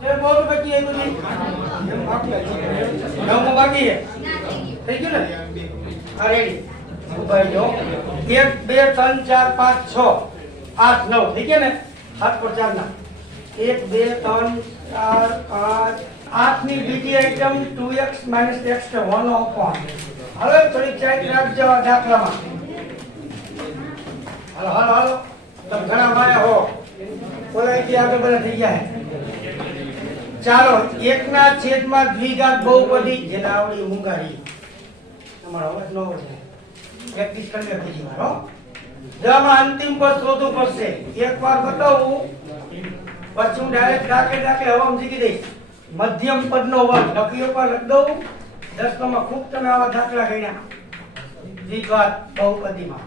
છે બોલ બાકી એ બધી નવમું બાકી છે થઈ ગયું ને આ રેડી ઉભા જો 1 2 3 4 5 6 8 9 થઈ ગયા ને 7 પર 4 ના 1 2 3 4 5 8 ની બીજી આઈટમ 2x - x 1 upon હવે થોડી ચેક રાખજો દાખલામાં હાલો હાલો હાલો તમે ઘણા માયા હો કોઈ કે આગળ બધા થઈ ગયા ચાલો 1 ના છેદમાં દ્વિઘાત બહુપદી જેને આવડી ઊંઘાડી તમારો અવાજ ન હોય પ્રેક્ટિસ કરી લે બીજી વાર હો જવામાં અંતિમ પદ શોધવું પડશે એકવાર બતાવું પછી હું ડાયરેક્ટ દાખલે હવા મૂકી દઈશ મધ્યમ પદનો વર્ગ લખ્યો પર લખ દઉં દસમામાં ખૂબ તમે આવા દાખલા ગણ્યા દ્વિઘાત બહુપદીમાં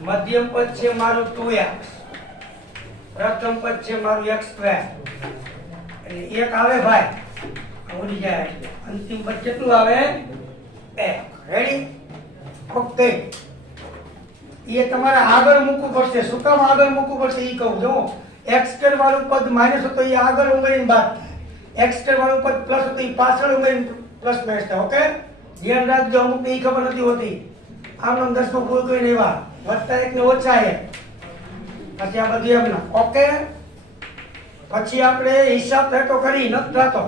મધ્યમ પદ છે મારું 2x પ્રથમ પદ છે મારું x2 એટલે એક આવે ભાઈ ઓલી જાય અંતિમ પદ કેટલું આવે 2 રેડી ઓકે ये તમારે આગળ મૂકવું પડશે શું કામ આગળ મૂકવું પડશે ઈ કહું જો x2 વાળું પદ માઈનસ હતો એ આગળ ઉમેરીને બાદ x2 વાળું પદ પ્લસ હતો એ પાછળ ઉમેરીને પ્લસ માઈનસ થાય ઓકે ધ્યાન રાખજો અમુક એ ખબર નથી હોતી આમ 10 માં કોઈ કોઈ નહીં વા વત્તા 1 ને ઓછા 1 પછી આ બધું એમ ઓકે પછી આપણે હિસાબ થતો કરી નથી થતો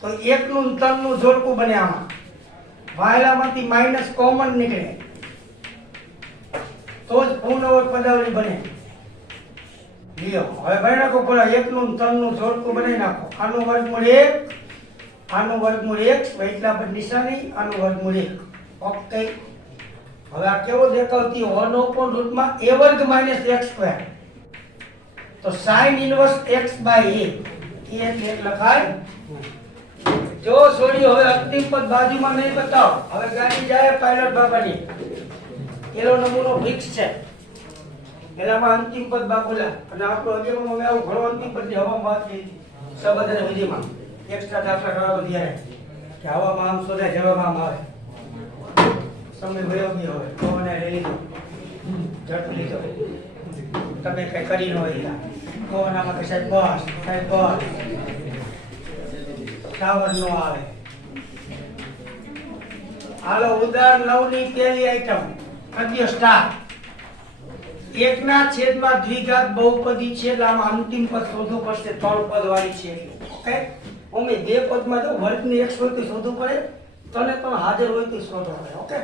તો 1 નું 3 નું જોડકું બને આમાં વાયલામાંથી માઈનસ કોમન નીકળે તો જ પૂર્ણવર્ગ પદાવલી બને લ્યો હવે બની નાખો પણ 1 નું 3 નું જોડકું બનાવી નાખો આનું વર્ગમૂળ 1 આનું વર્ગમૂળ 1 એટલા પર નિશાની આનું વર્ગમૂળ 1 ઓકે હવે આ કેવો દેખાવતી 1 upon રૂટમાં a વર્ગ માઈનસ x2 તો sin inverse x by a એટલે લખાય જો છોડ્યો હવે અંતિમ પદ બાજુમાં નહીં બતાવો હવે ગાડી જાય પાયલટ બાબાની એનો નમૂનો ફિક્સ છે એલામાં અંતિમ પદ બાબુલા અને આપણો અગેમાં મેં આવું ઘણો અંતિમ પદ હવામાં વાત કરી સંબંધ અને વિધિમાં એક્સ્ટ્રા દાખલા કરવા દીધા કે હવામાં આમ શોધે જવામાં આમ આવે સમય વયો ગયો હવે કોને લઈ લીધો જટ લીધો તમે કઈ કરી ન હોય કોનામાં કે સાહેબ બસ ટાવર નો આવે હાલો ઉદાહરણ 9 ની પહેલી આઈટમ કદ્ય સ્ટાર 1 ના છેદમાં દ્વિઘાત બહુપદી છે એટલે આમાં અંતિમ પદ શોધવું પડશે 3 પદ વાળી છે ઓકે અમે બે પદમાં જો વર્ગની x હોય તો શોધવું પડે તને પણ હાજર હોય તો શોધવો પડે ઓકે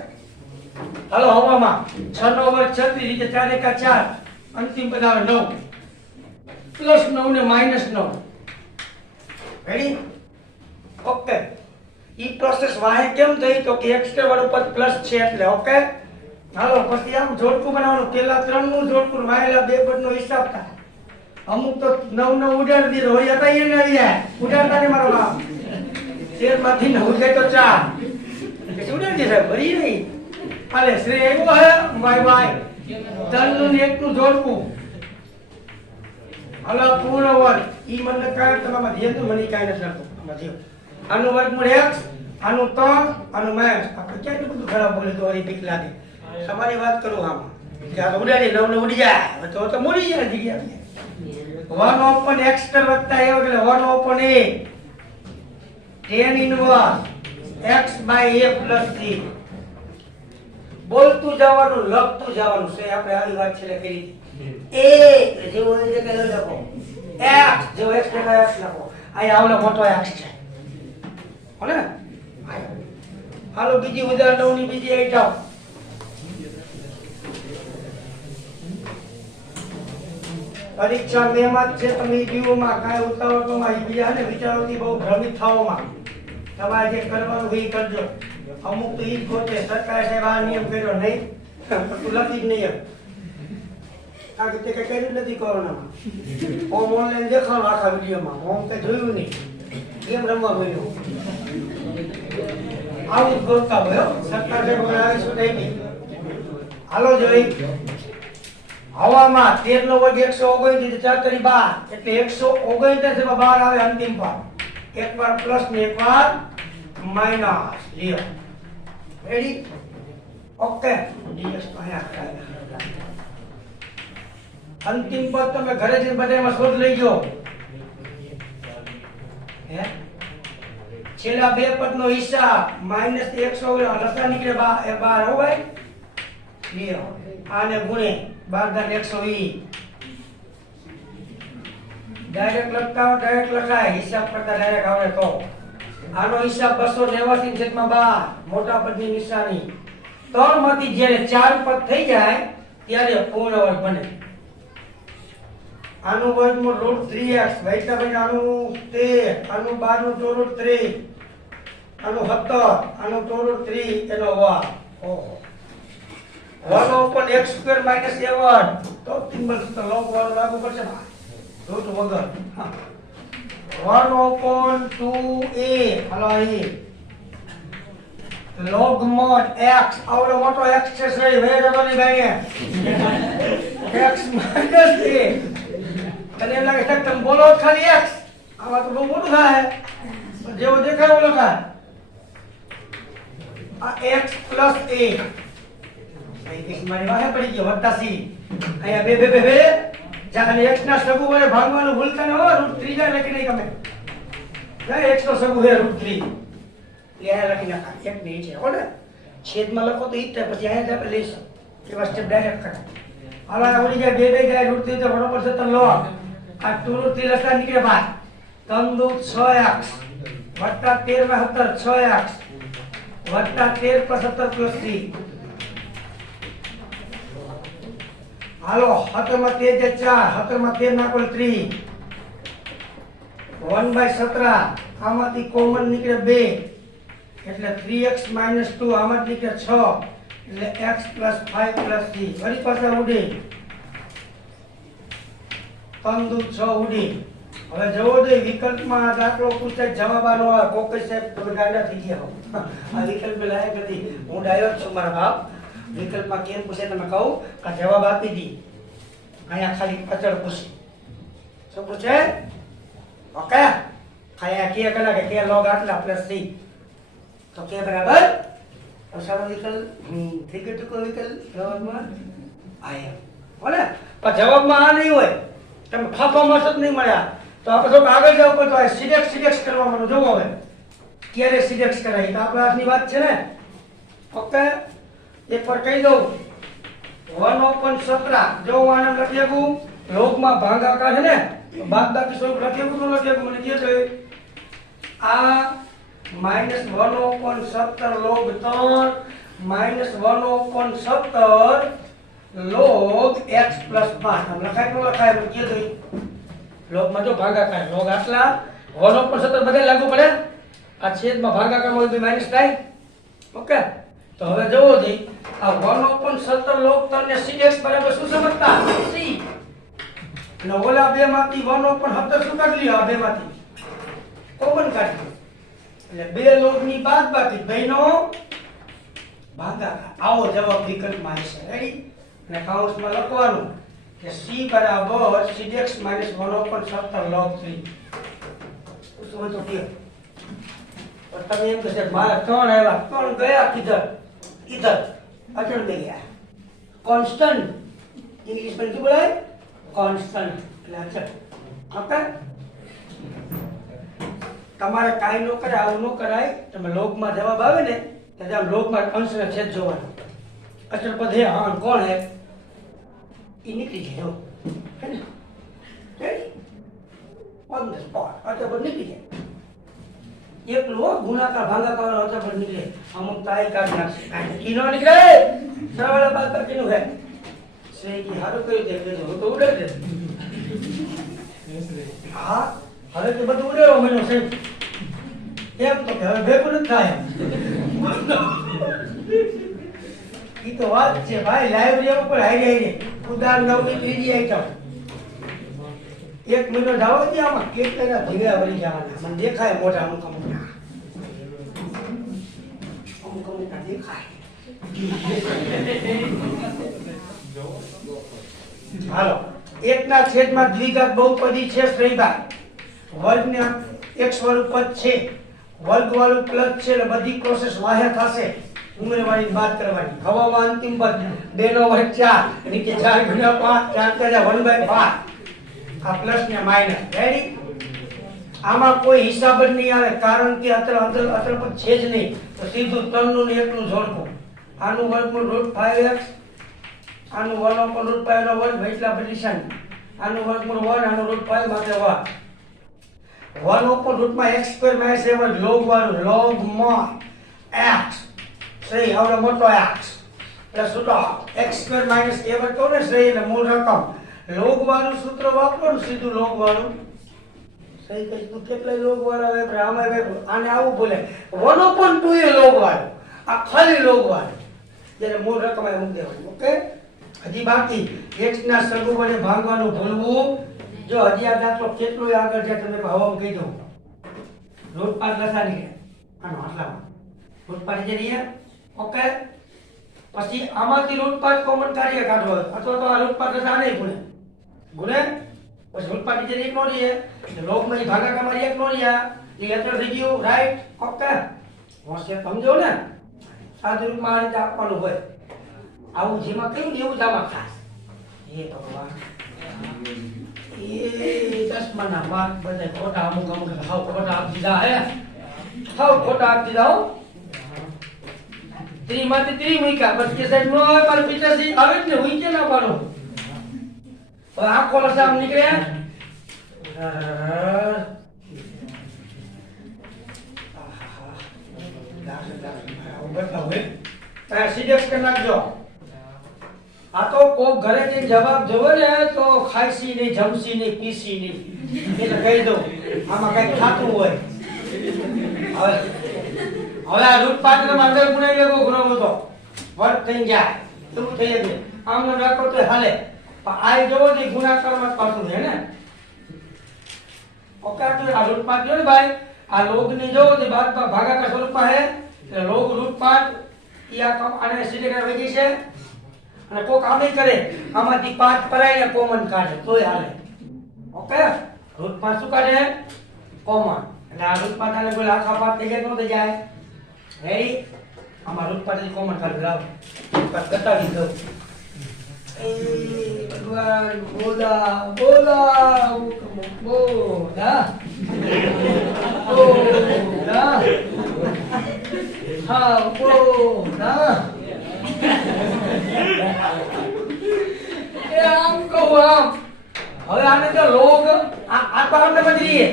હાલો હવામાં 6 નો વર્ગ 36 રીતે 4 એકા 4 અંતિમ પદ આવે 9 પ્લસ 9 ને માઈનસ 9 રેડી ઓકે ઈ પ્રોસેસ વાહે કેમ થઈ તો કે x2 વાળું પદ પ્લસ છે એટલે ઓકે હાલો પછી આમ જોડકું બનાવવાનું પેલા 3 નું જોડકું વાયેલા બે પદનો હિસાબ થાય અમુક તો 9 નો ઉડાડી દીધો હોય હતા એને આવી જાય ઉડાડતા ને મારો નામ શેરમાંથી 9 જાય તો 4 કે ઉડાડી દીધા ભરી નહીં હાલે શ્રેય આવ્યો હે વાય 3 નું 1 નું જોડકું હાલો પૂર્ણ વર્ગ ઈ મને કાય તમારા ધ્યાન તો મને કાય નથી રાખતો મધ્ય આનું વર્ગમૂળ x આનું 3 આનું માઈનસ આપણે ક્યાં બધું ખરાબ બોલે તો હરી બીક લાગે તમારી વાત કરું આમાં કે આ ઉડાડી 9 ને ઉડી જાય તો મોડી જાય જગ્યા 1 upon x વત્તા a એટલે 1 upon a tan inverse x by a plus c બોલતું જવાનું લખતું જવાનું છે આપણે આવી વાત છેલ્લે કરી હતી a જેવો એ જગ્યાએ લખો x જેવો x જગ્યાએ x લખો આ આવલો મોટો x છે હોને હાલો બીજી ઉદાહરણ 9 ની બીજી આઈટમ પરીક્ષા મેમાં છે તમે જીવોમાં કાંઈ ઉતાવળમાં બીજા ને વિચારોથી બહુ ભ્રમિત થાઓમાં તમારે જે કરવાનું એ કરજો અમુક તો ઈ જ ખોટે સરકારે સાહેબ આ નિયમ કર્યો નહીં લખી જ નહીં કારણ કે તે કઈ કર્યું નથી કોરોનામાં હોમ ઓનલાઈન દેખાડો આખા વિડીયોમાં હોમ કઈ જોયું નહીં ગેમ રમવા મળ્યું આવું જ ગોતતા હોય સરકાર સાહેબ આવીશું થઈ નહીં હાલો જોઈ હવામાં 13 નો વર્ગ 129 4 તરી 12 એટલે 129 માં 12 આવે અંતિમ પદ એકવાર પ્લસ ને એકવાર માઈનસ લ્યો રેડી ઓકે ડીએક્સ અહીંયા અંતિમ પદ તમે ઘરે જઈને બધામાં શોધ લઈ ગયો હે છેલ્લા બે પદનો હિસાબ -100 લસા નીકળે 12 હો ભાઈ લ્યો આને ગુણે 12/120 ડાયરેક્ટ લખતા હો ડાયરેક્ટ લખાય હિસાબ કરતા ડાયરેક્ટ આવડે તો આનો હિસાબ 289/12 મોટા પદની નિશાની 3 માંથી જ્યારે 4 પદ થઈ જાય ત્યારે પૂર્ણ વર્ગ બને આનું વર્ગમૂળ √3x વૈતાભાઈ આનું 13 આનું 12 નું ચોરૂટ 3 આનું 17 આનું ચોરૂટ 3 એનો વર્ગ ઓહો 1/x² - 7 તો સિમ્બલ તો લોગ વાળો લાગુ પડશે ભાઈ રૂટ વગર 1/2a હાલો અહીં log mod x આવડો મોટો x છે સહી વે જવાની ભાઈ x - a તને એમ લાગે છે તમે બોલો ખાલી x આવા તો બહુ મોટું થાય જેવો દેખાય એવો લખાય આ x + a અહીં મારી વાહે પડી ગયો વત્તા c અહીંયા બે જાને x ના સગુ વડે ભાગવાનું ભૂલતા ન હો √3 લખી નહીં તમે ના x નો સગુ હે √3 એ આ લખી નાખા એક નહીં છે હો ને છેદમાં લખો તો ઈ જ પછી અહીંયા જ આપણે લઈશું એવા સ્ટેપ ડાયરેક્ટ કરે હાલો આ ઓલી જાય બે જાય √3 તો બરોબર છે તો લો આ 2√3 લસા નીકળે બાર 3 દુ 6x વત્તા 13 માં 17 6x વત્તા 13 + 17 + 3 હાલો 17 માં 13 છે 4 17 માં 13 નાખો 3 1/17 આમાંથી કોમન નીકળે 2 એટલે 3x - 2 આમાંથી નીકળે 6 એટલે x + 5 + 3 ફરી પાછા ઉડી 3 દુ 6 ઉડી હવે જવો દે વિકલ્પમાં દાખલો પૂછાય જવાબ આનો આવે કોકઈ સાહેબ તો ગાડા થઈ ગયા હો આ વિકલ્પ લાયક નથી હું ડાયો છું મારા બાપ વિકલ્પમાં કેમ પૂછે તમે કહું કે જવાબ આપી દી અહીંયા ખાલી અચળ પૂછે શું પૂછે ઓકે ખાયા કે કલા કે log આટલા + c તો કે બરાબર તો સારો વિકલ્પ થઈ ગયો તો કોઈ વિકલ્પ જવાબમાં આયા બોલે પણ જવાબમાં આ નહીં હોય તમે ફાફામાં જ નહીં મળ્યા તો આપણે થોડું આગળ જાવ તો સિલેક્ટ કરવા માંડો જોવો હવે ક્યારે સિલેક્ટ કરાય તો આપણા હાથની વાત છે ને ઓકે એકવાર કહી દઉં 1/17 જો આને લખી આપું લોગમાં ભાગાકાર છે ને બાદબાકી સ્વરૂપ લખી આપું તો લખી આપું મને કહે છે આ -1/17 log 3 -1/17 log x + 5 આમ લખાય તો લખાય મને કહે છે લોગમાં જો ભાગાકાર લોગ આટલા 1/17 બધે લાગુ પડે આ છેદમાં ભાગાકારમાં બી માઈનસ થાય ઓકે તો હવે જોવો જી આ 1/17 log 3 ને cx બરાબર શું સમજતા c અને ઓલા બે માંથી 1/17 શું કાઢી લ્યો આ બે માંથી કોમન કાઢી એટલે બે log ની બાદબાકી બેનો ભાગાકાર આવો જવાબ વિકલ્પમાં આવશે રેડી અને કૌંસમાં લખવાનું કે c બરાબર cx - 1/17 log 3 શું તો કે તમે એમ કહે મારા 3 આવ્યા 3 ગયા किधर अचल में गया कांस्टेंट इंग्लिश में क्या बोला है कांस्टेंट એટલે અચળ ઓકે તમારે કાઈ નો કરે આવું નો કરાય તમે લોગમાં જવાબ આવે ને ત્યારે આમ લોગમાં અંશને છેદ જોવાનો અચળ પદ હે હા કોણ હે ઈ નીકળી જાય હે ને રેડી ઓન ધ સ્પોટ અચળ પદ નીકળી જાય એકલો ગુણાકાર ભાગાકાર વાળો અચળ પદ નીકળે અમુક તાઈ કાઢ નાખશે ઈ નો નીકળે સરવાળા બાદ કીનું હે શ્રેય કી હારું કઈ દે હું તો ઉડે દે હા હવે તો બધું ઉડેરો મનો છે એમ તો હવે ભેગું ન થાય ઈ તો વાત છે ભાઈ લાઈબ્રેરી ઉપર હાઈ ઉદાહરણ નવની ત્રીજી આઈટમ 1 મહિનો જાવ દે આમાં કેટલા ભીગા વળી જવાના મને દેખાય મોટા અમુક દેખાય હાલો 1 ના છેદમાં દ્વિઘાત બહુપદી છે શ્રેયભાઈ વર્ગને x વાળું પદ છે વર્ગ વાળું પ્લસ છે એટલે બધી પ્રોસેસ વાહે થશે ઉમેરવાની બાદ કરવાની હવામાં અંતિમ પદ 2 નો વર્ગ 4 નીચે 4 ગુણ્યા 5 4 કર્યા 1/5 આ પ્લસ ને માઈનસ રેડી આમાં કોઈ હિસાબ જ નહીં આવે, કારણ કે અત્ર પર છે જ નહીં. તો સીધું 3 નું ને 1 નું જોડવું. આનું વર્ગમૂળ √5x, આનું 1/√5 નો વર્ગ એટલા બધી નિશાની. આનું વર્ગમૂળ 1, આનું √5 માટે 1/√x² - 7 log વાળું logમાં x સહી આવડો મોટો x પ્લસ x² - 7 તો ને સહી એટલે મૂળ રકમ log વાળું સૂત્ર વાપરો ને સીધું log વાળું સહી કહી તું કેટલાય log વાળા આવે આમાં આવે આને આવું બોલે 1/2 એ log વાળું આ ખાલી log વાળું જેને મૂળ રકમ એ મૂકી દેવાની. ઓકે હજી બાકી x ના સરગુ વડે ભાગવાનું ભૂલવું. જો હજી આ દાખલો કેટલો આગળ છે તમે હવામાં કહી દઉં. √5 લસા નીકળે આનો આટલામાં √5 જે રહે. ઓકે પછી આમાંથી √5 કોમન કાઢીએ કાઢવો અથવા તો આ √5 લસા નહીં ગુણે પછી √5 જે એક નો રહે લોગ માં ભાગાકારમાં એક નો રહ્યા એ અત્યારે થઈ ગયું રાઈટ. ઓકે હોશે સમજો ને સાદું રૂપમાં આ રીતે આપવાનું હોય. આવું જેમાં કહ્યું ને એવું જ આમાં ખાસ એ ભગવાન એ 10 ના માર્ક બધા ખોટા અમુક હાવ ખોટા આપી દીધા હે હાવ ખોટા આપી દીધા હો. 3 માંથી 3 મૂક્યા પછી સાઈડ નો આવે પર 85 આવે જ ને હું કે ના પાડો પણ આખો લસામ નીકળે સીડેક્સ કરી નાખજો. આ તો કોક ઘરેથી જવાબ જોવે ને તો ખાઈસી નહીં જમસી નહીં પીસી નહીં એટલે કહી દઉં આમાં કઈક ખાતું હોય. હવે આ √5 અંદર ગુણાઈ લેવો ઘણો બધો વર્ગ થઈ જાય એવું થઈ જાય આમ રાખો તો હાલે પણ આ જોવો ને ગુણાકારમાં પાછું છે ને. ઓકે તો આ √5 લો ને ભાઈ આ લોગ ની જોવો ને ભાગાકાર સ્વરૂપમાં હે એટલે લોગ √5 ઈ આ આને સીધે કરી વધી છે અને કોક આમે કરે આમાંથી 5 પરાઈને કોમન કાઢે તોય હાલે. ઓકે √5 શું કાઢે કોમન એટલે આ √5 આને કોઈ આખા 5 થઈ જાય ન થઈ જાય. રેડી આમાં √5 કોમન કાઢી લાવ બતાવી દઉં. એ ભગવાન બોલા બોલા બોલા બોલા હા બોલા એ આમ કહું આમ. હવે આને તો લોગ આ તો આમને બદલીએ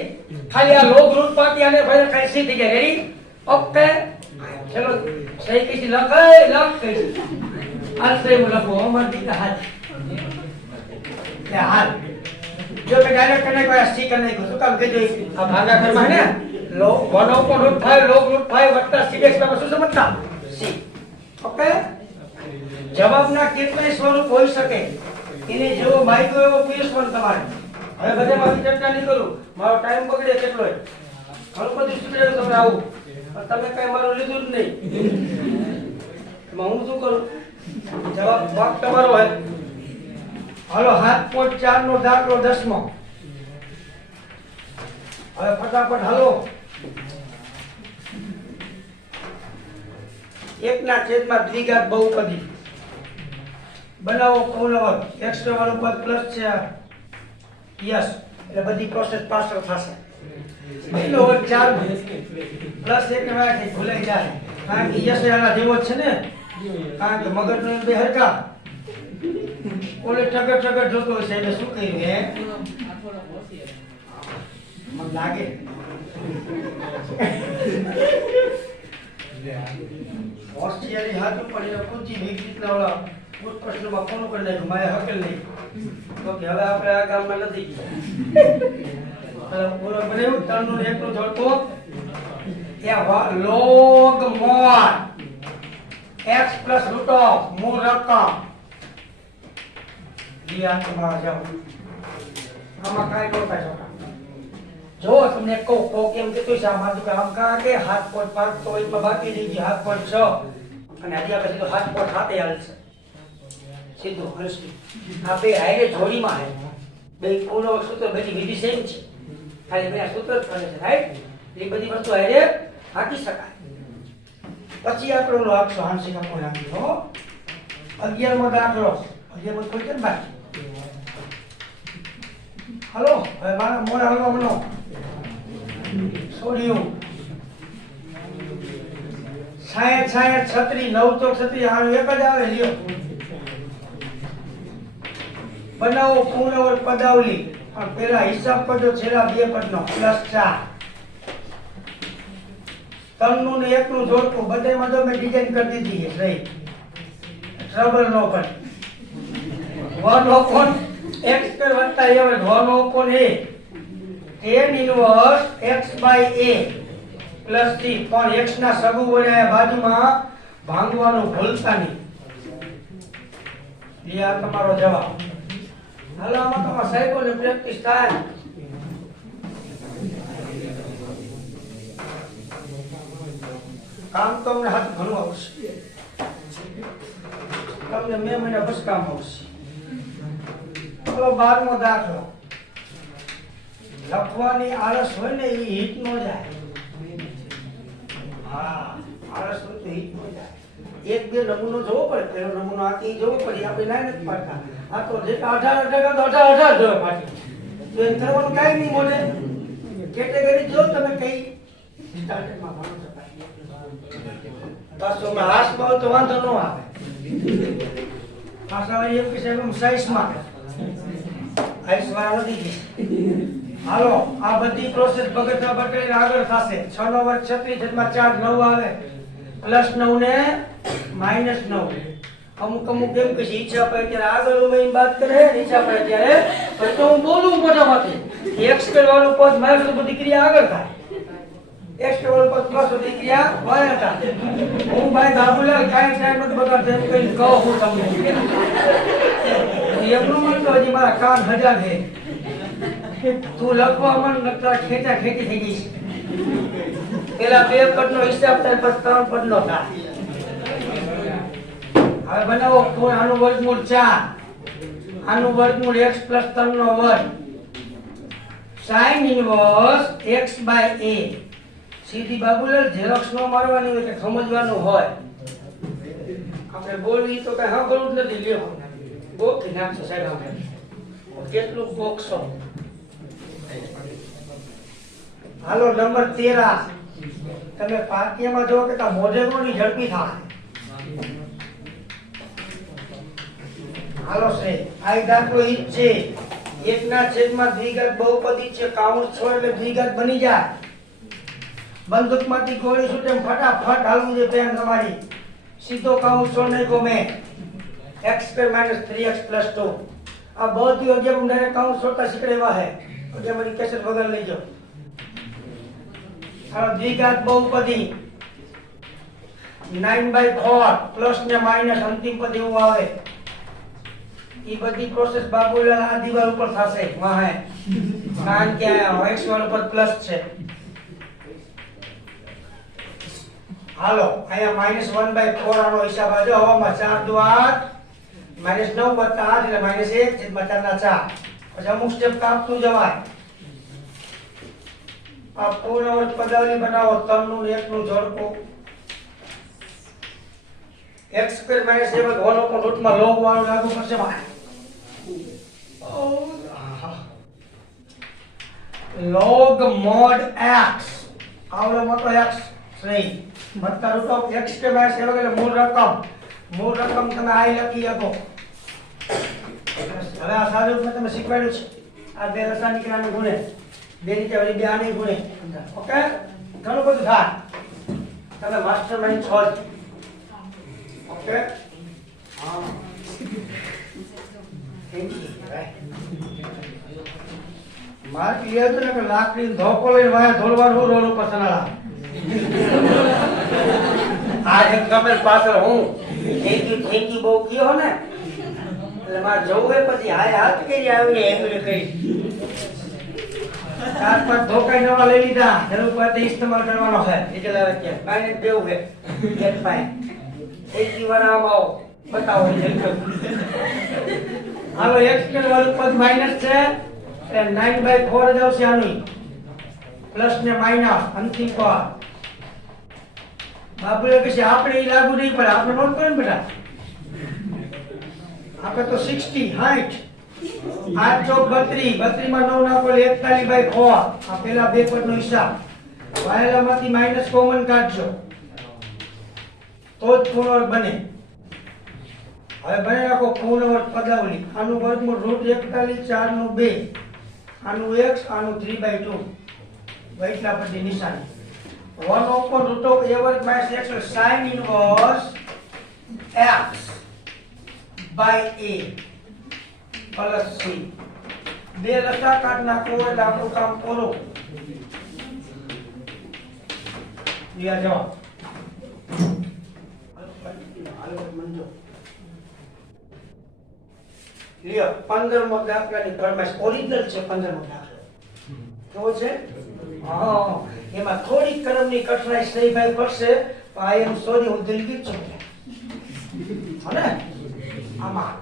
ખાલી આ લોગ √5 આને ભાઈ કઈ સી થઈ જાય. રેડી ઓકે ચલો સહી કઈ લખાય લખ કઈ આ સહી લખો અમાર દીકરા હાથ એ હાલ જો કે ડાયરેક્ટ કને કોઈ સી કને કો શું કામ કહેજો આ ભાગાકારમાં ને લોગ 1/√5 લોગ √5 સીડેક્સ માં શું સમજતા સી. ઓકે જવાબના કેટલાય સ્વરૂપ હોઈ શકે એને જેવો માગ્યો એવો પૂછવાનું તમારે. હવે બધે મારી ચર્ચા નહીં કરું મારો ટાઈમ બગડે કેટલોય ઘણું બધું શીખડ્યું તમને આવું પણ તમે કઈ મારું લીધું જ નહીં. હું શું કરું જવાબ વાક તમારો હોય. હાલો 7.4 નો દાખલો 10મો. હવે ફટાફટ હાલો 1/2 દ્વિઘાત બહુપદી બનાવો પૂર્ણ વર્ગ એક્સ્ટ્રા વાળું પદ પ્લસ છે યસ એટલે બધી પ્રોસેસ પાછળ થશે. પહેલો વર્ગ 4 પ્લસ 1 વાળા ભૂલાઈ જાય કારણ કે યસ આના જેવો જ છે ને કારણ કે મગજનો બે હરકા ઓલે ટગર જોતો હશે એટલે શું કહ્યું હે મને લાગે હોશિયારી હાથ ઉપર એ પૂછી વિકૃતના ઓલા પ્રશ્નમાં કોનું કરી નાખ્યું મારે હકેલ નહીં તો કે હવે આપણે આ ગામમાં નથી બરોબર એવું 3 નું 1 નું જોડતો એ log mod x plus root of મૂળ રકમ લિયાતમાં જાઓ આમાં કાઈ નહોતા છોટા. જો તમને કહું તો કેમ કે તો આમ કા કે 7.5 તો એમાં બાકી રહી ગઈ 7.6 અને આજે આપણે સીધો 7.7 હાલશે સીધું હલશું. આ બે હાઈરે જોડીમાં હે બે પૂર્ણ સૂત્ર બધી વિધિ સેમ છે ખાલી બે સૂત્ર જ કરે છે રાઈટ. એ બધી વસ્તુ હાઈરે હાકી શકાય. પછી આપણે ઓલો આપશો આંશિક અપૂર્ણાંક નાખી હો 11મો દાખલો 11મો કોઈ કેમ બાકી હાલો હવે મારા મોડા હલવા મનો છોડ્યું 60 60 36 9 તો 36 આનો એક જ આવે લ્યો બનાવો પૂર્ણ પદાવલી પણ પેલા હિસાબ કરજો છેલ્લા બે પદનો +4 ત્રણનું ને એકનું જોડકું બધામાં તો મેં ડિઝાઇન કરી દીધી છે રહી ટ્રબલ નો કરે 1/x² વત્તા a 1/a tan inverse x/a + c પણ x ના સગુ વડે બાજુમાં ભાંગવાનું ભૂલતા નહીં એ આ તમારો જવાબ હાલો આમાં તમારા સાહેબોને પ્રેક્ટિસ થાય કામ તો અમને હાથ ઘણું આવશે તમને મે મહિના બસ કામ આવશે ચલો 12મો દાખલો લખવાની આળસ હોય ને એ હિટ નો જાય હા આળસ હોય તો હિટ નો જાય એક બે નમૂનો જોવો પડે પેલો નમૂનો આથી જોવો પડે આપણે ના નથી પાડતા આ તો જે 18 તો 18 જોવે પાટી તો એમ કરવાનું કાઈ નહીં મોને કેટેગરી જો તમે કઈ સ્ટાર્ટરમાં ભણો છો પાછો હાસમાં તો વાંધો ન આવે પાછા એક કે સાહેબ સાઈઝમાં આઈસ વાળા નથી હાલો આ બધી પ્રોસેસ બગડતા બગડીને આગળ થશે 6 નો વર્ગ 36/4 9 આવે +9 ને -9 અમુક અમુક એમ કે ઈચ્છા પડે ત્યારે આગળ ઉમેરીને વાત કરે ઈચ્છા પડે ત્યારે પછી તો હું બોલું મોટામાંથી x² વાળું પદ મારે તો બધી ક્રિયા આગળ થાય x² વાળું પદ પ્લસ બધી ક્રિયા વાળા થાય હું ભાઈ બાબુલાલ કાઈ ટાઈમ નથી બગાડતો એમ કહીને કહું હું તમને એટલું મન તો હજી મારા કાન હજા છે તું લખવા મન નકરા ખેંચા ખેંચી થઈ ગઈ પેલા બે પદનો હિસાબ થાય પછી 3 પદનો થાય હવે બનાવો કોણ આનું વર્ગમૂળ 4 આનું વર્ગમૂળ x + 3 નો વર્ગ sin ઇન્વર્સ x/a સીધી બાબુલાલ ઝેરોક્સ નો મારવાની હોય કે સમજવાનું હોય આપણે બોલવી તો કઈ સાંભળવું જ નથી લ્યો ગોખી નાખશો સાહેબ આપણે કેટલું ગોખશો હાલો નંબર 13 તમે પાઠ્યમાં જો કે મોઢે કોની ઝડપી થાય હાલો છે આ દાખલો ઈ છે એકના છેદમાં દ્વિઘાત બહુપદી છે કાઉન્સ છોડ એટલે દ્વિઘાત બની જાય બંદૂકમાંથી ગોળી છૂટે ફટાફટ હાલવું છે પેન તમારી સીધો કાઉન્સ છોડ નહીં ગમે x² - 3x + 2 આ બધી અજબ ડાયરેક્ટ કાઉન્સ છોડતા શીખડેવા હે એટલે મારી કેસેટ વગર લઈ જાઓ આ દ્વિઘાત બહુપદી 9/4 પ્લસ ને માઈનસ અંતિમ પદ એવું આવે ઈ બધી પ્રોસેસ બાબુલાલ આ દીવાલ ઉપર થશે વાહે કારણ કે x વાળો પદ પ્લસ છે હાલો અહીંયા -1/4 આનો હિસાબ આજો હવામાં 4 દુ 8 -9 + 8 એટલે -1/4 પછી અમુક સ્ટેપ કાપતું જવાય આ પૂર્ણ વર્ગ પદાવલી બનાવો 3 નું 1 નું જોડકું x² - a હોલો પણ રૂટમાં લોગ વાળું લાગુ પડશે ભાઈ log mod x આવડો મોટો x સહી વત્તા રૂટ ઓફ x² - a એટલે મૂળ રકમ તમે આઈ લખી શકો હવે આ સાદું રૂપમાં તમે શીખવાડ્યું છે આ બે રાસાયણિક આને ગુણે બે રીતે વળી બે આને ગુણે ઓકે ઘણું બધું થાય તમે માસ્ટરમાઇન્ડ છો ઓકે હા થેન્ક યુ માર્ક લે તો ને લાકડી ધોકો લઈને વાયા ધોળવાનું રોડ ઉપર સનાળા આ એક કમેલ પાછળ હું થેન્ક યુ બહુ કયો ને એટલે મારે જવું હોય પછી હાય હાથ કરી આવી એંગલી કરી 4-5 ધોકાઈ નવા લઈ લીધા જરૂર પડે ઇસ્તેમાલ કરવાનો છે ડીઝલ આવે કે પાણી દેવું છે ગેટ પાઈ એક વાર આમ આવો બતાવો હાલો x² વાળું પદ માઈનસ છે એટલે 9/4 જ આવશે આની પ્લસ ને માઈનસ અંતિમ પદ બાબુએ કહે આપણે ઈ લાગુ નહીં પડે આપણે નોટ કરો ને બેટા આપણે તો 60 60 8 ચોક 32, 32 માં 9 નાખો એટલે 41/4. આ પેલા બે પદનો હિસાબ. વાયેલામાંથી માઈનસ કોમન કાઢજો તો જ પૂર્ણવર્ગ બને. હવે બને રાખો પૂર્ણવર્ગ પદાવલી. આનું વર્ગમૂળ √41 4 નું 2, આનું x, આનું 3/2. વૈટલા પદની નિશાની 1/√a² - x sin inverse x by a plus c. બે લસા કાઢ નાખો એટલે આપણું કામ પૂરું. દિયા જવાબ લ્યો 15મો દાખલાની ફરમાઈશ ઓરિજિનલ છે. 15મો દાખલો કેવો છે? હા, એમાં થોડી કર્મની કઠણાઈ સહી ભાઈ પડશે. આઈ એમ સોરી, હું દિલગીર છું. હને આમાં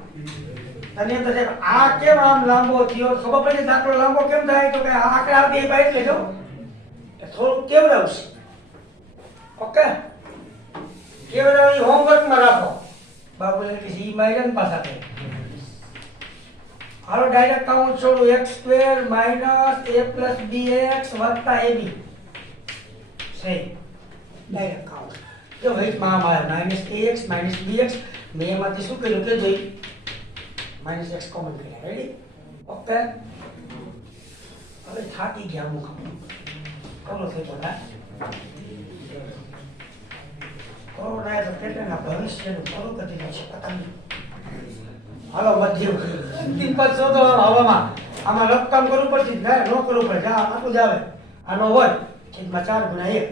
તને તો છે આ કેમ આમ લાંબો થયો ખબર પડી? દાખલો લાંબો કેમ થાય તો કે આંકડા બે બાય એટલે જો થોડું કેવડાવશે. ઓકે, કેવડાવી હોમવર્કમાં રાખો. બાબુને કે સી માઈરન પાસા કરે. હાલો ડાયરેક્ટ કાઉન્ટ છોડું. x² - a + bx + ab છે ડાયરેક્ટ કાઉન્ટ. જો વેઇટમાં આમ આવે -ax - bx. મેં એમાંથી શું કર્યું કે જોઈ -x કોમન કર્યા. રેડી? ઓકે, હવે થાકી ગયા અમુક કરો થતો ના કોરોના તો કેટલાના ભવિષ્યનું ખરું કરી નાખશે પતા નહીં. હાલો મધ્યમ સિમ્પલ શોધો હવામાં. આમાં રકમ કરવું પડશે ને ન કરવું પડે. જા આટલું જ આવે. આનો હોય છેદમાં 4 × 1.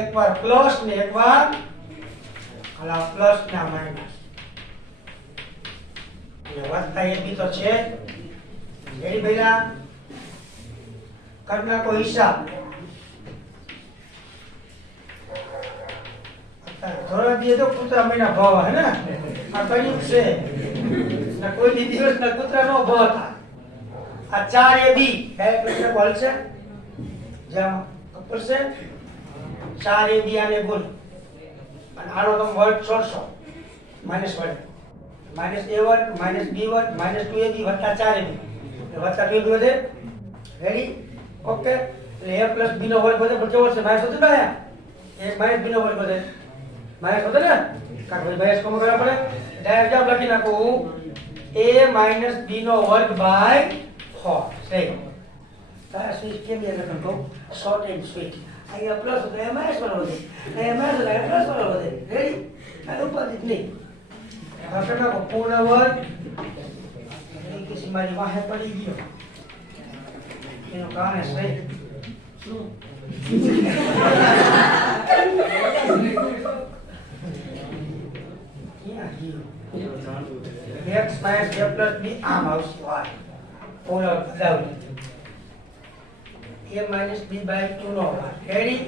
એકવાર પ્લસ ને એકવાર આલા પ્લસ ને માઈનસ. એટલે વધતા એ બી તો છે. રેડી ભઈલા? કર નાખો હિસાબ. ધોરણ દીએ તો કૂતરા મહિના ભાવ હે ને આ કર્યું છે ને કોઈ દી દિવસ ના કૂતરા નો ભાવ થાય. આ 4ab ડાયરેક્ટ બોલ છે જામ ખબર છે 4ab આને બોલ અને આનો તમે વર્ગ છોડશો માઈનસ વર્ગ -a² - b² - 2ab + 4ab વત્તા 2ab વધે. રેડી? ઓકે, એટલે a + b નો વર્ગ વધે પણ કેવો છે માઈનસ વધે ને આયા એક - b નો વર્ગ વધે માઈનસ વધે ને કારણ કે માઈનસ કોમન કરવા પડે. ડાયરેક્ટ જવાબ લખી નાખું a - b નો વર્ગ બાય 4. સહી. તારા સ્વીચ કેમ યાદ કરતો? Short and sweet. અહીંયા પ્લસ એટલે એ માઈનસ વાળો વધે, અહીંયા માઈનસ એટલે પ્લસ વાળો વધે. રેડી? આ ઉપાધિ જ નહીં. હવે નાખો પૂર્ણ વર્ગ. એ કિસી મારી વાહે પડી ગયો એનો કારણ સહી શું x - a + b આમ આવશે. y પૂર્ણ બદલાવું a - b/2 નો વર્ગ. રેડી?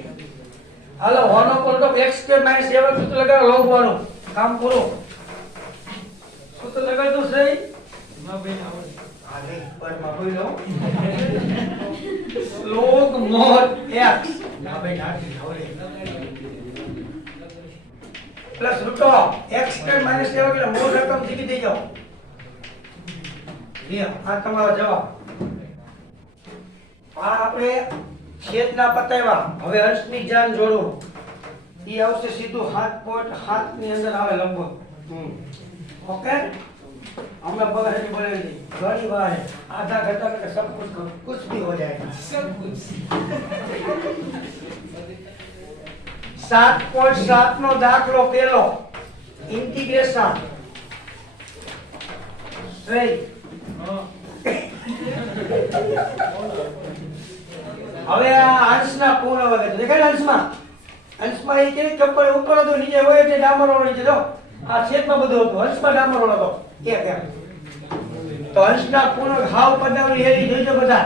હાલો 1/x² - a સૂત્ર લગાવો. લંબવાનું કામ પૂરું. સૂત્ર લગાવી દો સહી માં બેન આવડે. આલે પર માં બોલો log mod x ના બેન આટી આવડે પ્લસ √x² - a એટલે મૂળ રકમ શીખી દઈ જાઓ. લ્યો આ તમારો જવાબ. આ આપણે છેદના પતાવ્યા. હવે અંશની જાન જોડો. ઈ આવશે સીધું 7.7 ની અંદર આવે લગભગ. ओके हमें बगल में बोलेंगे घड़ी बार है आधा घंटा में सब कुछ भी हो जाएगा सब कुछ 7.7 નો દાખલો પેલો ઇન્ટિગ્રેશન સહી હવે આ અંશના પૂર્ણ વર્ગ દેખાય અંશમાં એ કેવી કપડ ઉપર હતો નીચે હોય એટલે ડામર વાળો નીચે જો આ છેદમાં બધું હતું અંશમાં ડામર વાળો હતો એક તો અંશના પૂર્ણ ભાવ પદાવલી એલી જોજો બધા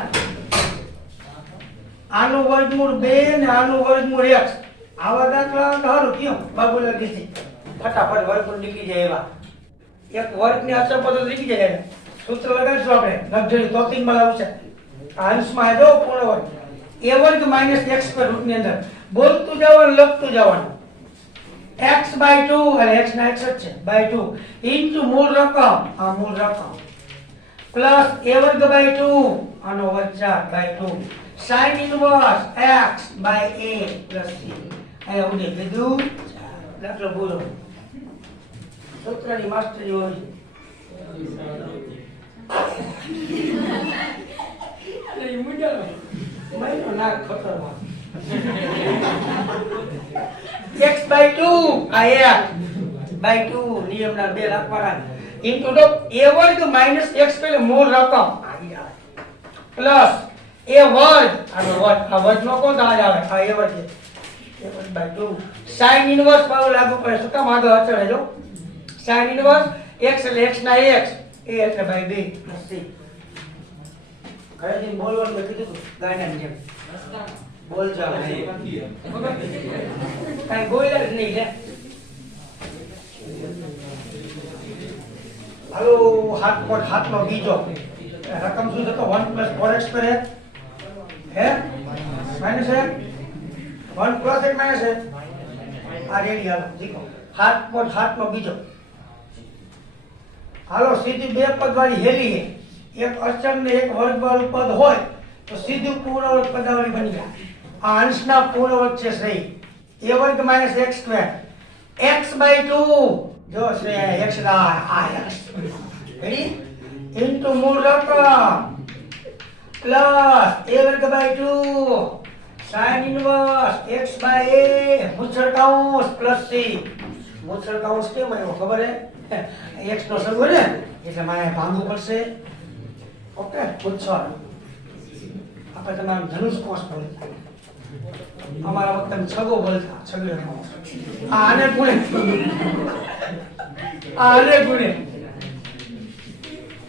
આનું વર્ગમૂળ 2 ને આનું વર્ગમૂળ 1 આવા દાખલા હારું કયો બાબુલા દીધી ફટાફટ વર્ગમૂળ નીકળી જાય એવા એક વર્ગની અસર પદ નીકળી જાય સૂત્ર લગાડશું આપણે લક્ષણી તોતિંગ માં આવશે અંશમાં જો પૂર્ણ વર્ગ a વર્ગ - x² રૂપની અંદર બોલતું જવાનું લખતું જવાનું x/2 અને x ના x જ છે /2 ઇન્ટુ મૂળ રકમ આ મૂળ રકમ પ્લસ a વર્ગ બાય 2 આનો વર્ગ 4 by 2 sin inverse x by a plus c આ ઉડે કીધું દાખલો બોલો સૂત્રની માસ્ટરી હોય અરે મુંડા મહિનો ના ખતરનાક x બાય 2 આ x બાય 2 નિયમના બે લખવાના ઇન્ટુ ધ a વર્ગ માઈનસ x પેલે મૂળ રકમ પ્લસ a વર્ગ આનો વર્ગ આ વર્ગનો કોણ આવે આ a વર્ગ a વર્ગ બાય 2 sin ઇન્વર્સ પાવ લાગુ પડે શું કામ આગળ અચળ જો sin ઇન્વર્સ x એટલે x ના x a એટલે બાય 2 પ્લસ c કઈ બોલવાનું મેં કીધું ગાયના જેમ બોલ જાવ કઈ બોલ્યા જ નહીં લે હાલો હાથનો બીજો રકમ શું થતો 1 + 4x પર હે માઈનસ 1 1 + 1 માઈનસ 1 આ રેડી હાલો દીકો હાથનો બીજો હાલો સીધી બે પદ વાળી હેલી હે એક અચળ ને એક વર્ગ વાળું પદ હોય તો સીધું પૂર્ણવર્ગ પદાવલી બની જાય આ અંશના પૂર્ણવર્ગ છે સહી a વર્ગ minus x square x by 2 જો છે x આ x રેડી ઇન્ટુ મૂળ રકમ પ્લસ a વર્ગ by 2 sin inverse x by a મુછળ કૌંસ પ્લસ c મુછળ કૌંસ કેમ આવ્યો ખબર હે x નો સરખો ને એટલે મારે ભાંગવું પડશે ઓકે મુછળ આપણે તમારું ધનુષ કોષ બોલતા અમારા વખતે છગો બોલતા છગડે આને ગુણે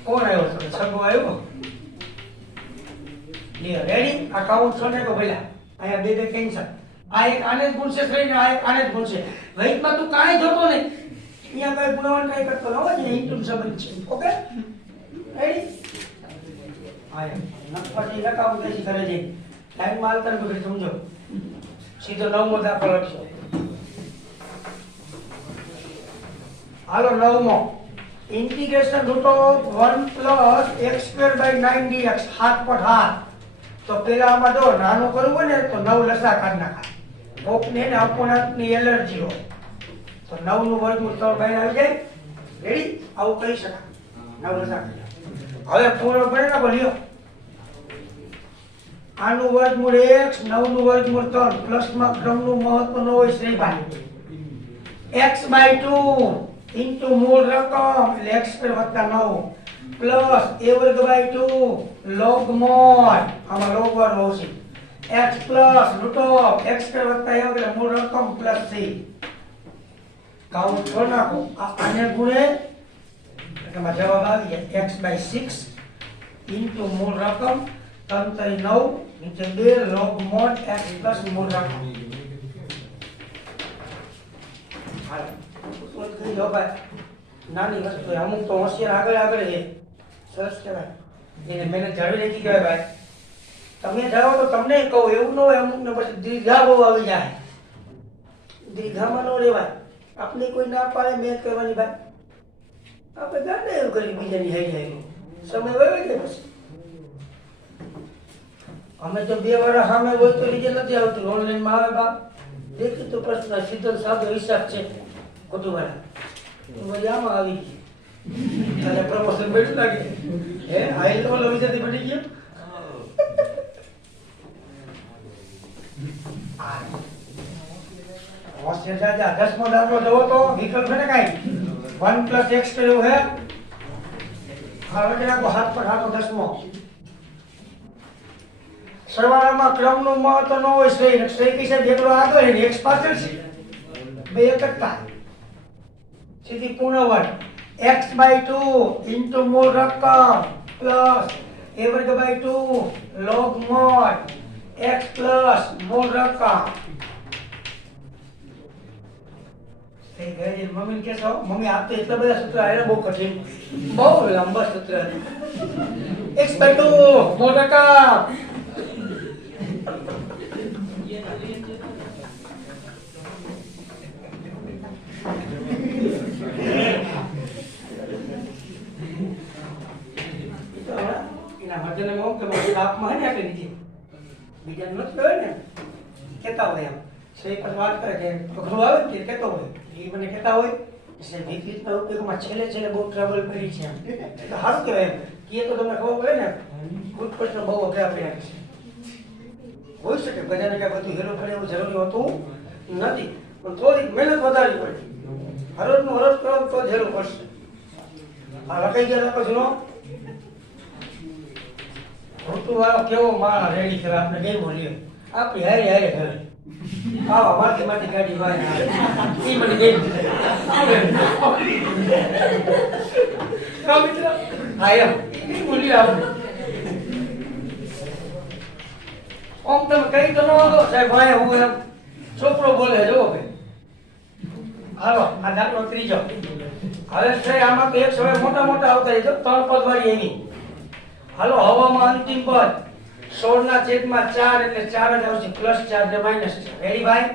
કોણ આવ્યો તો છગો આવ્યો લે રેડી આ કાઉન્ટ છો ને તો ભલા આયા બે કેન્સર આ એક આને જ ગુણશે થઈને આ એક આને જ ગુણશે વૈદમાં તું કાંઈ જોતો નહીં અહીંયા કઈ ગુણવન કઈ કરતો ન હોય ને ઇન્ટુ સંબંધ છે ઓકે રેડી આયા નફાથી નકામ દેશી કરે છે ટાઈમ માં આલતા બગડી સમજો સીધો નવમો દાખલો લખજો હાલો નવમો integration root of 1 + x² / 9dx 7/8 તો પેલા આમાં જો નાનું કરવું હોય ને તો 9 લસા કાઢ નાખાય કોકને ને અપૂર્ણાંકની એલર્જી હોય તો 9 નું વર્ગમૂળ 3 બહાર આવી જાય રેડી આવું કહી શકાય 9 લસા હવે પૂર્ણ બને ને બોલ્યો આનું વર્ગમૂળ x 9 નું વર્ગમૂળ 3 પ્લસ માં ક્રમનું મહત્વ ન હોય શ્રીભાઈ x બાય 2 ઇન્ટુ મૂળ રકમ એટલે x² + 9 પ્લસ a વર્ગ બાય 2 log mod આમાં log વાળું આવશે x plus root of x² + 1 એટલે મૂળ રકમ પ્લસ c કાઉન્ટ કરો નાખો આને ગુણે એટલે માં જવાબ આવી જાય x બાય 6 ઇન્ટુ મૂળ રકમ 3 × 9 નીચે 2 log mod x પ્લસ મૂળ રકમ હાલ સોચ કરી લો ભાઈ નાની વસ્તુ અમુક તો હોશિયાર આગળ છે સરસ કહેવાય એને મહેનત જાળવી રાખી કહેવાય ભાઈ તમે જાઓ તો તમને કહું એવું ન હોય અમુક ને પછી દીર્ઘા બહુ આવી જાય દીર્ઘામાં ન રહેવાય આપણે કોઈ ના પાડે મેં કરવાની ભાઈ આપણે ગાંડે એવું કરી બીજાની હાઈ જાય સમય વયો જાય પછી અમે તો 2 વર્ષ સામે હોય તો રીજે નથી આવતું ઓનલાઈનમાં આવે બાપ દેખી તો પ્રશ્ન સીધો સાદો હિસાબ છે ખોટું વાળા મજામાં આવી ગઈ તારે પ્રમોશન બેઠું લાગે હે આઈ તો વિદ્યાર્થી બની ગયો હોસ્ટેલ જાજા 10મો દાખલો જોવો તો વિકલ્પ છે ને કાઈ 1 + x કર્યું હે હવે કેના કો હાથ પર હાથો 10મો સરવાળામાં ક્રમનું મહત્વ ન હોય શ્રેય કિસે જેટલો આગળ છે x પાછળ છે બે એકતા સીધી પૂર્ણ વર્ગ x બાય 2 ઇન્ટુ મૂળ રકમ પ્લસ a વર્ગ by 2 log mod x plus મૂળ રકમ એ ગઈ મમ્મી કે છો મમ્મી આપ તો એટલા બધા સૂત્ર આયા બહુ કઠિન બહુ લાંબા સૂત્ર x બાય 2 મૂળ રકમ બીજા નથી હોય ને કહેતા હોય એમ સે પર વાત કરે કે અઘરું આવે ને કહેતો હોય એ મને કહેતા હોય એટલે વિદ્યુતના ઉપયોગમાં છેલ્લે છેલ્લે બહુ ટ્રબલ કરી છે એમ એટલે સારું કહેવાય એમ કે તો તમને ખબર પડે ને ગુડ પ્રશ્ન બહુ અઘરા પડ્યા છે હોઈ શકે બધાને કાંઈ બધું હેરો પડે એવું જરૂરી હોતું નથી પણ થોડીક મહેનત વધારવી પડે હરોજનું હરોજ કરો તો જરૂર પડશે આ લખાઈ ગયા પછી નો ઋતુવાળો કેવો માણસ રેડી કરે આપણે ગેમ બોલીએ આપણી હારે હારે કરે આવા માથે માથે ગાડી વાય એ મને ગેમ કા મિત્ર હા એમ બોલી આપણે ઓમ તમે કઈ તો ન હતો સાહેબ ભાઈ હું એમ છોકરો બોલે જો કે હાલો આ દાખલો ત્રીજો હવે સાહેબ આમાં તો એક સમય મોટા મોટા આવતા રહેજો 3 પદ વાળી એની હાલો હવામાં અંતિમ પદ 16/4 એટલે 4 જ આવશે +4 ને -4 રેડી ભાઈ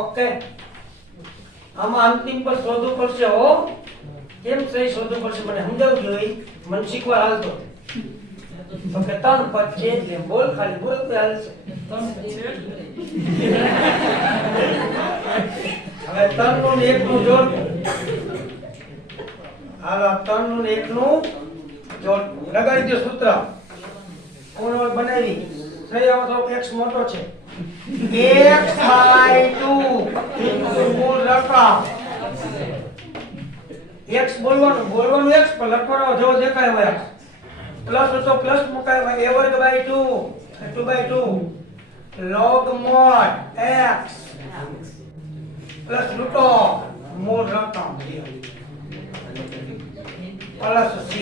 ઓકે આમાં અંતિમ પદ શોધવું પડશે હો કેમ સહી શોધવું પડશે મને સમજાવજો જોઈએ મને શીખવા હાલતો તો કે 3 પદ છે એટલે બોલ ખાલી બોલ કોઈ હાલશે હવે 3 નું 1 નું જોડ હાલો 3 નું 1 નું જોડ લગાડી દો સૂત્ર કોણ બનાવી સહી આવો તો x મોટો છે x/2 મૂળ રકમ x બોલવાનું x પર લખવાનો જો દેખાય હોય પ્લસ તો પ્લસ મુકાય હોય a²/2 log mod x plus રૂટો મૂળ રકમ પ્લસ c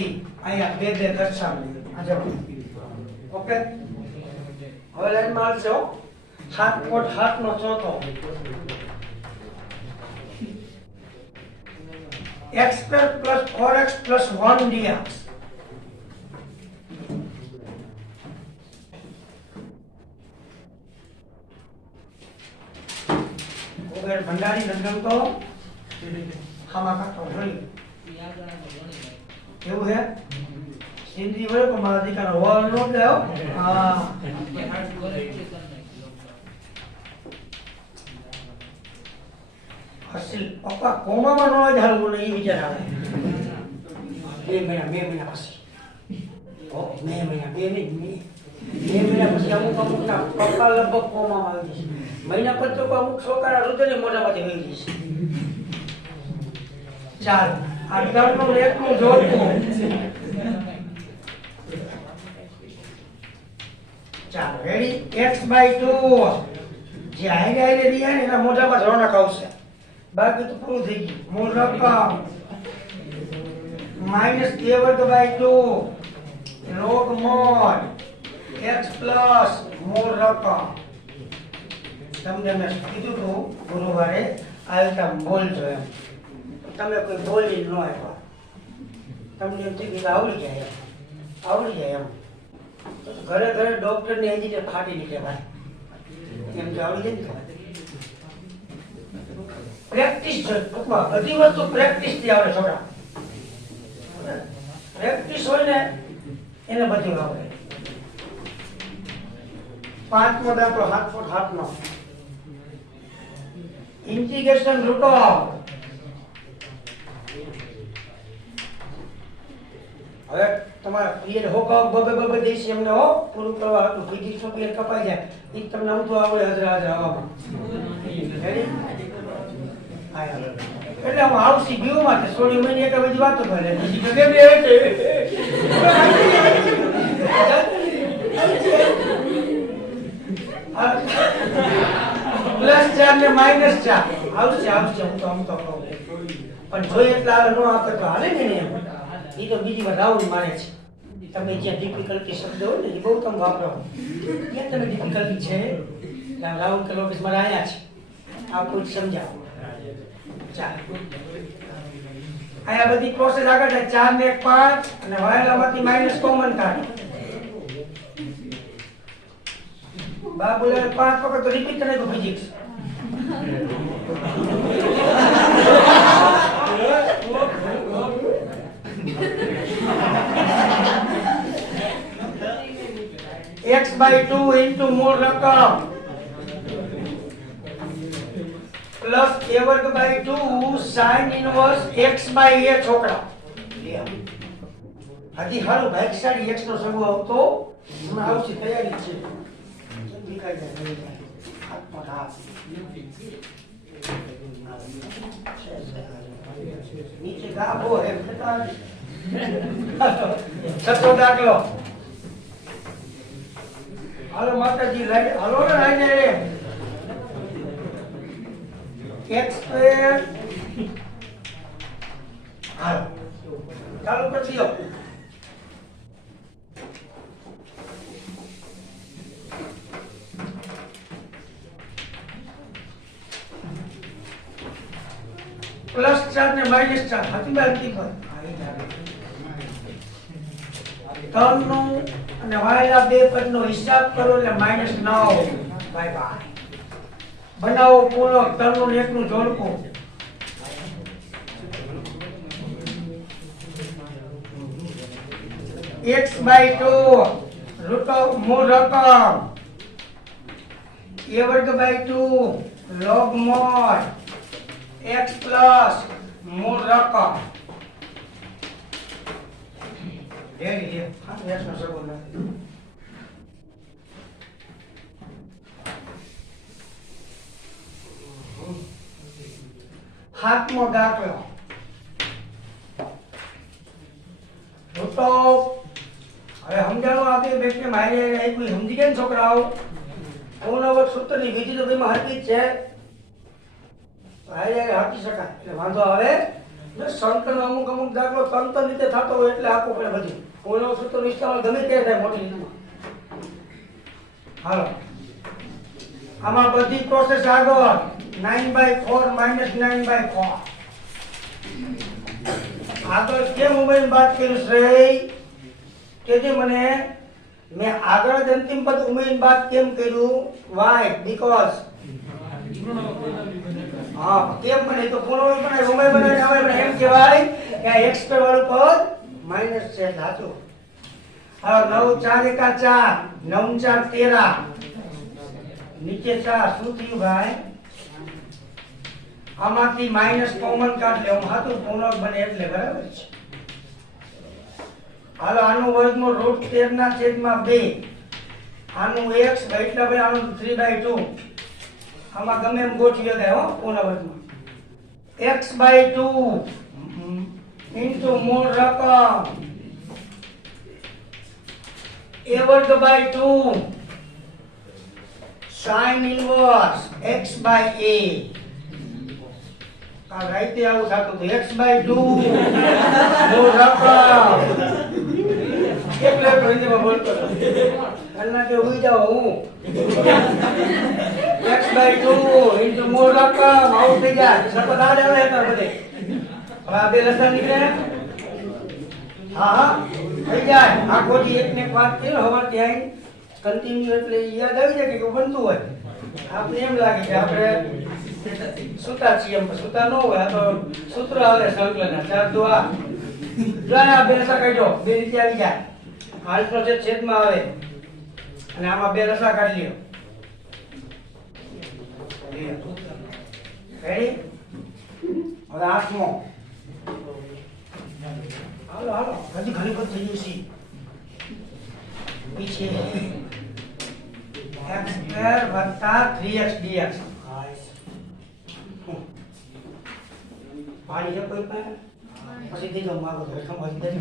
અહીંયા બે દર્શાવી આ જો ઓકે હવે લાઈન માં આવશે 7/7 નો ચોથો x² + 4x + 1 dx ઓગળ Bhandari Nandan તો ખામા કાટો જોઈ કેવું હે સિંધી હોય પણ મારા દીકરાનો હોલ નો ગયો હા અસલ પપ્પા કોમામાં નો જ હાલવું ને એ વિચાર આવે બે મહિના પછી બે મહિના પછી અમુક ના પપ્પા લગભગ કોમામાં આવી જશે મહિના પછી તો અમુક છોકરા રુદને મોઢામાંથી વહી જશે ચાલ આ ત્રણનું એકનું જોડવું ચાલો રેડી x/2 જે આઈને રહ્યા ને એના મોઢામાં રોનક આવશે બાકી તો પૂરું થઈ ગયું મૂળ રકમ -a²/2 log mod x plus મૂળ રકમ તમને મેં કીધું હતું ગુરુવારે આ બોલજો એમ તમે કોઈ બોલી ન આવ્યા તમને એમ થયું કે આવડી જાય એમ ઘરે ડોક્ટર ને એન્જિનિયર ફાટી નીકળે ભાઈ એમ તો આવડી જાય ને પ્રેક્ટિસ ટૂંકમાં બધી વસ્તુ પ્રેક્ટિસ થી આવડે છોકરા પ્રેક્ટિસ હોય ને એને બધું આવડે 5મો દાખલો 7/7 નો ઇન્ટિગ્રેશન રૂટ ઓફ હવે તમારા પીરિયડ હોકાવ બબે દેશી એમને હો પૂરું કરવા હતું ફિઝિક્સ નો પીરિયડ કપાઈ જાય ઈ તમને આમ તો આવડે હાજર આવવામાં રેડી એટલે હું આવસી ગયો માટે 16 મહિને એક બધી વાતો કરે બીજી કે બે +4 ને -4 આવશે હું તો કહું પણ જોઈએ એટલે આવે નો આપે તો હાલે ને એમ એ તો બીજી વાર રાઉન્ડ મારે છે તમે જ્યાં ડિફિકલ્ટી શબ્દ હોય ને એ બહુ તમે વાપરો ક્યાં તમે ડિફિકલ્ટી છે રાઉન્ડ કરો ઓફિસ મારા આયા છે આપણું સમજાવો ચાલો આયા બધી પ્રોસેસ આગળ જાય 4 ને 1 5 અને વાયલામાંથી માઈનસ કોમન કાઢો બાબુલે 5 વખત તો રિપીટ કરે ફિઝિક્સ x/2 x/2 into મૂળ રકમ plus a²/2 sin inverse x/a છોકરા હજી હારું ભાગશાળી x નો સગો આવતો હમણાં આવશે તૈયારી છે જલ્દી કાઢી જાય હાથમાં હાથ નીચે ગાભો હે છઠ્ઠો દાખલો હાલો માતાજી લઈ હાલો ને આઈને x² હાલો ચાલુ કરી દો +4 ને -4 હતી બાકી પર ત્રણનું અને વાળેલા બે પદનો હિસાબ કરો એટલે -9 બાય બાય બનાવો પૂર્ણક ત્રણનું ને એકનું જોડકું x/2 મૂળ રકમ a²/2 log mod x plus મૂળ રકમ રેડી હા s નો સગો નથી હાથમો દાખલો તો હવે સમજાણો આપી બેટને મારે એક સમજી ગયા ને છોકરાઓ પૂર્ણવર્ગ સૂત્રની વિધિ તો બેમાં હરકી જ છે હાકી શકાય એટલે વાંધો આવે સંકલન અમુક દાખલો તંત્ર રીતે થતો હોય એટલે આપવું પડે બધું પૂર્ણ સૂત્ર વિસ્તારમાં ગમે તે થાય મોટી રીતમાં હાલો આમાં બધી પ્રોસેસ આગળ 9/4 -9/4 આગળ કેમ ઉમેરીને બાદ કર્યું શ્રેય કે જે મને મેં આગળ જ અંતિમ પદ ઉમેરીને બાદ કેમ કર્યું વાય બીકોઝ હા કેમ બને તો પૂર્ણ બને ઉમેર બને હવે એમ કહેવાય કે આ x² વાળું પદ માઈનસ છે સાચું હવે 9 4 * 4 9 4 13 નીચે 4 શું થયું ભાઈ આમાંથી માઈનસ કોમન કાઢ લે હાથું પૂર્ણક બને એટલે બરાબર છે હાલો આનું વર્ગમૂળ √13/2 આનું x એટલે ભાઈ આનું 3/2 આમાં ગમે એમ ગોઠવી શકાય હો પૂર્ણ વર્ગમાં x/2 into મૂળ રકમ a²/2 sin ઇનવર્સ x/a આ રાઈતે આવું થાતું તો x/2 મૂળ રકમ એટલે હિન્દીમાં બોલતો અલ્લા કે હોઈ જાવ હું x/2 into મૂળ રકમ આવું થઈ જાય શપથ આ જ આવે હતા બધે હવે આ બે લસા નીકળે હા હા થઈ જાય આખોથી એકને એક વાત કરી હવે ત્યાં કન્ટિન્યુ એટલે યાદ આવી જાય કે બનતું હોય આપણે એમ લાગે કે આપણે સુતા છીએ એમ સુતા ન હોય આ તો સૂત્ર આવે સંકલન ચાર તો આ જોયા બે લસા કાઢો બે રીતે આવી જાય હાલનો જે છેદમાં આવે અને આમાં બે લસા કાઢી લ્યો રેડી હવે આઠમો હાલો હાલો હજી ઘણી બધી થઈ ગઈ છે પીછે x² + 3x dx પાણી છે કોઈ પાસે પછી દીધો માગો તો ખબર નથી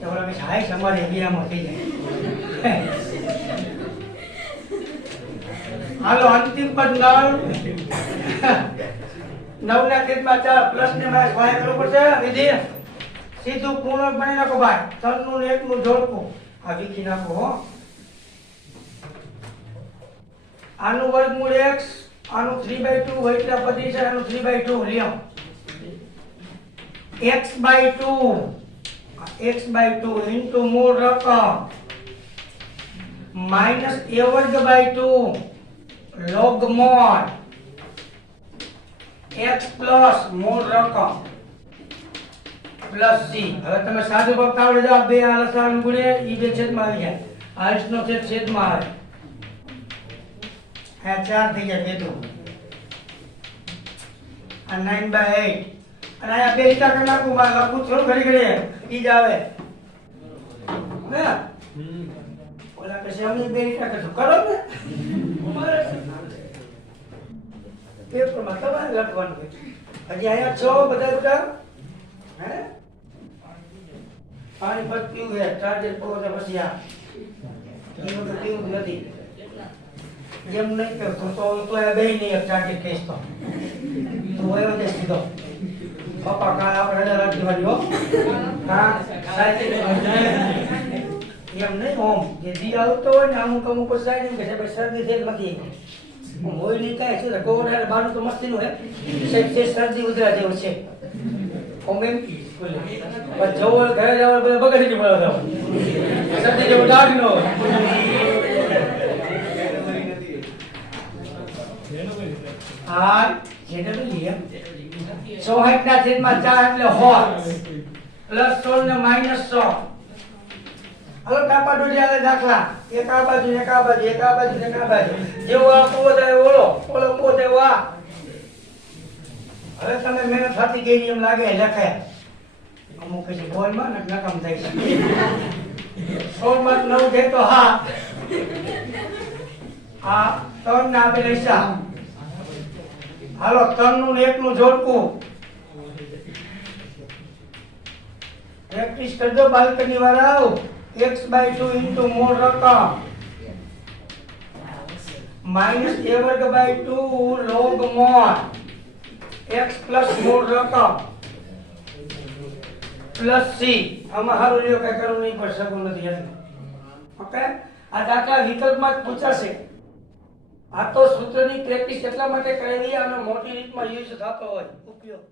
તો ઓલા કે હાય સમારે એરિયામાં થઈ જાય હાલો અંતિમ પદ 9/4 પ્લસ ને માઈનસ વાય કરવું પડશે વિધિ સીધું પૂર્ણ બની નાખો ભાઈ 3 નું 1 નું જોડકું આ વિખી નાખો હો આનું વર્ગમૂળ x આનું 3/2 હોય એટલે પદી છે આનું 3/2 લ્યો x/2 into મૂળ રકમ -a²/2 log mod x plus મૂળ રકમ પ્લસ સી. હવે તમે સાદું ફક્ત આવડે જાવ બે આ લસાઅ ગુણે ઈ બે છેદમાં આવી જાય. આ h નો છેદ છેદમાં આવે. આ 4 થઈ જાય બેઠું. આ 9/8 અને આ બે રીતા કરી નાખું માં લખું થોડું ઘડી ઘડી ઈ જ આવે ને. ઓલા પછી અમને બે રીતા કરશું કરો ને પેપરમાં તમારે લખવાનું છે. હજી અહીંયા છો બધા હે પાણી ફટ પીવું છે ચાર્જર પહોંચે પછી આ એનું તો પીવું નથી એમ નહીં કરતો તો બે નહીં ચાર્જર કહીશ તો હોય છે સીધો પપ્પા કાલ આપણે રાખવાની હો હા એમ નહીં ઓમ જે દી આવતો હોય ને અમુક અમુક સાઈડ કે ભાઈ શરદી થઈ નથી હોય નહીં કાંઈ છે કોવડ બાનું તો મસ્તીનું હે છે શરદી ઉધરા જેવું છે ઓમ એમ પણ જવું ઘરે જવાનું બધા બગડી ગયું મળો શરદી જેવું ડાળ ન હોય. હા જેને લીએ 64 ના છેદમાં 4 એટલે હોલ પ્લસ 16 ને માઈનસ 100. હવે કાપા ડોડી આલે દાખલા એક આ બાજુ એક આ બાજુ એક આ બાજુ એક આ બાજુ જેવો આ પોદાય ઓળો ઓળો પોદે વા. હવે તમે મહેનત સાથી કરી એમ લાગે લખે અમુક છે બોલમાં ને નકામ થઈ શકે 16 માં 9 છે તો હા આ 3 ના આપેલ હિસાબ. હાલો 3 નું ને 1 નું જોડકું પ્રેક્ટિસ કરજો બાલ્કની વાળા આવો. x/2 into મૂળ રકમ minus a²/2 log mod x plus મૂળ રકમ plus c. આમાં હારું લ્યો કઈ કરવું નહીં પણ શકું નથી એટલે ઓકે. આ દાખલા વિકલ્પમાં જ પૂછાશે. આ તો સૂત્રની પ્રેક્ટિસ એટલા માટે કરાવી અને મોટી રીતમાં યુઝ થતો હોય ઉપયોગ.